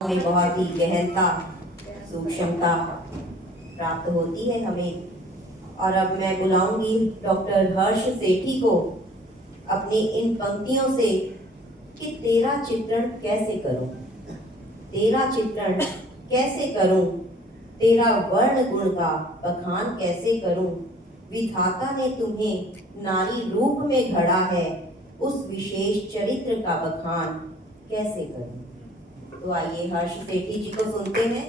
में बहुत ही गहनता सूक्ष्मता प्राप्त होती है हमें। और अब मैं बुलाऊंगी डॉक्टर हर्ष सेठी को अपनी इन पंक्तियों से कि तेरा चित्रण कैसे करूं, तेरा चित्रण कैसे करूं, तेरा वर्ण गुण का बखान कैसे करूं। विधाता ने तुम्हें नारी रूप में घड़ा है, उस विशेष चरित्र का बखान कैसे करूं। तो आइए हर्ष सेठी जी को सुनते हैं।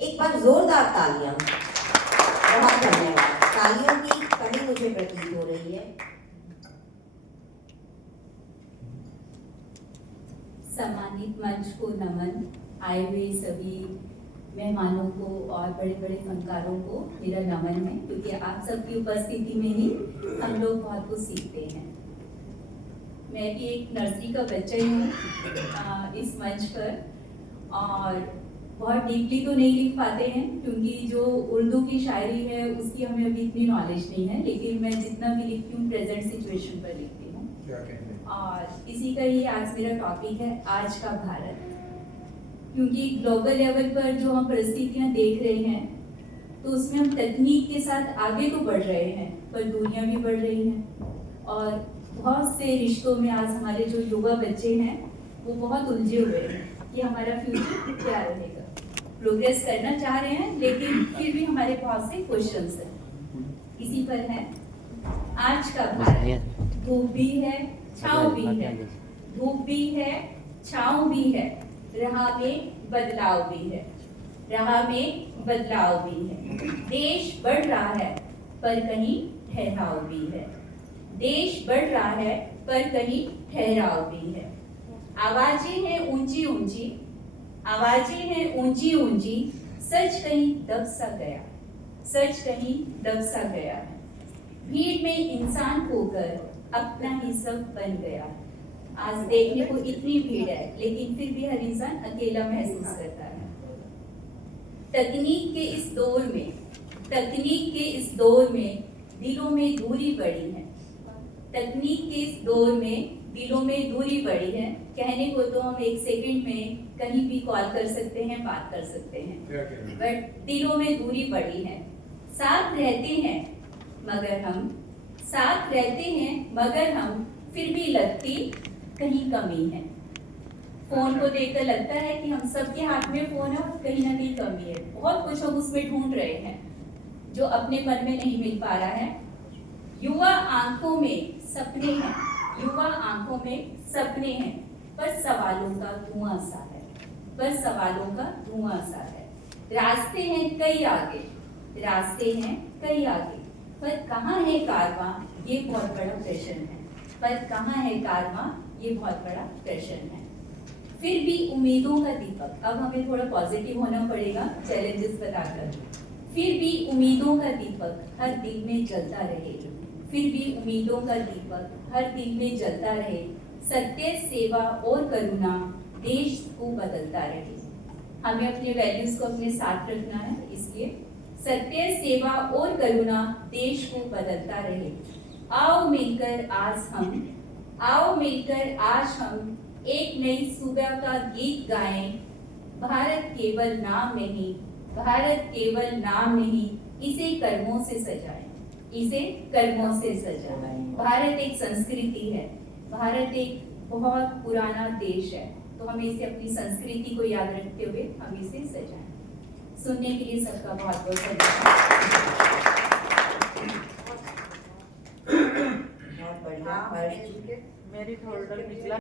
एक बार जोरदार तालियां। बहुत धन्यवाद। तालियों की कमी मुझे प्रतीत हो रही है। सम्मानित मंच को नमन, आए हुए सभी मेहमानों को और बड़े बड़े फनकारों को मेरा नमन है, क्योंकि आप सबकी उपस्थिति में ही हम लोग बहुत कुछ सीखते हैं। मैं भी एक नर्सरी का बच्चा ही हूँ इस मंच पर, और बहुत डीपली तो नहीं लिख पाते हैं क्योंकि जो उर्दू की शायरी है उसकी हमें अभी इतनी नॉलेज नहीं है, लेकिन मैं जितना भी लिखती हूँ प्रेजेंट सिचुएशन पर लिखती हूँ। और इसी का ही आज मेरा टॉपिक है, आज का भारत। क्योंकि ग्लोबल लेवल पर जो हम परिस्थितियाँ देख रहे हैं तो उसमें हम तकनीक के साथ आगे तो बढ़ रहे हैं, पर दुनिया भी बढ़ रही है। और बहुत से रिश्तों में आज हमारे जो युवा बच्चे हैं वो बहुत उलझे हुए हैं कि हमारा फ्यूचर क्या रहेगा। प्रोग्रेस करना चाह रहे हैं लेकिन फिर भी हमारे बहुत से क्वेश्चंस हैं। इसी पर है आज का भारत। धूप भी है, छाँव भी है, धूप भी है, छाँव भी है, राह में बदलाव भी है, राह में बदलाव भी है। देश बढ़ रहा है पर कहीं ठहराव भी है, देश बढ़ रहा है पर कहीं ठहराव भी है। आवाजें हैं ऊंची ऊंची, आवाजें हैं ऊंची ऊंची, सच कहीं दब सा गया, सच कहीं दब सा गया है। भीड़ में इंसान होकर अपना ही सब बन गया। आज देखने को इतनी भीड़ है लेकिन फिर भी हर इंसान अकेला महसूस करता है। तकनीक के इस दौर में, तकनीक के इस दौर में दिलों में दूरी बढ़ी है, तकनीक के इस दौर में दिलों में दूरी बढ़ी है। कहने को तो हम एक सेकंड में कहीं भी कॉल कर सकते हैं, बात कर सकते हैं, बट दिलों में दूरी बढ़ी है। साथ रहते हैं मगर हम, साथ रहते हैं मगर हम, फिर भी लगती कहीं कमी है। फोन को देखकर लगता है कि हम सबके हाथ में फोन है और कहीं ना कहीं कमी है। बहुत कुछ हम उसमें ढूंढ रहे हैं जो अपने मन में नहीं मिल पा रहा है। युवा आंखों में सपने हैं, युवा आंखों में सपने हैं, पर सवालों का धुआं सा है, पर सवालों का धुआं सा है। रास्ते हैं कई आगे, रास्ते हैं कई आगे, पर कहाँ है कारवां, ये बहुत बड़ा प्रश्न है। पर कहाँ है कारवां, ये बहुत बड़ा प्रश्न है। फिर भी उम्मीदों का दीपक, अब हमें थोड़ा पॉजिटिव होना पड़ेगा चैलेंजेस बताकर। फिर भी उम्मीदों का दीपक हर दिल में जलता रहे, फिर भी उम्मीदों का दीपक हर दिल में जलता रहे। सत्य, सेवा और करुणा देश को बदलता रहे। हमें अपने वैल्यूज को अपने साथ रखना है, इसलिए सत्य, सेवा और करुणा देश को बदलता रहे। आओ मिलकर आज हम, आओ मिलकर आज हम एक नई सुबह का गीत गाएं। भारत केवल नाम नहीं, भारत केवल नाम नहीं, इसे कर्मों से सजाएं, इसे कर्मों से सजाएं। भारत एक संस्कृति है, भारत एक बहुत पुराना देश है, तो हमें इसे अपनी संस्कृति को याद रखते हुए हम इसे सजाएं। सुनने के लिए सबका बहुत बहुत धन्यवाद। बहुत बढ़िया। मेरी होल्डर निकला।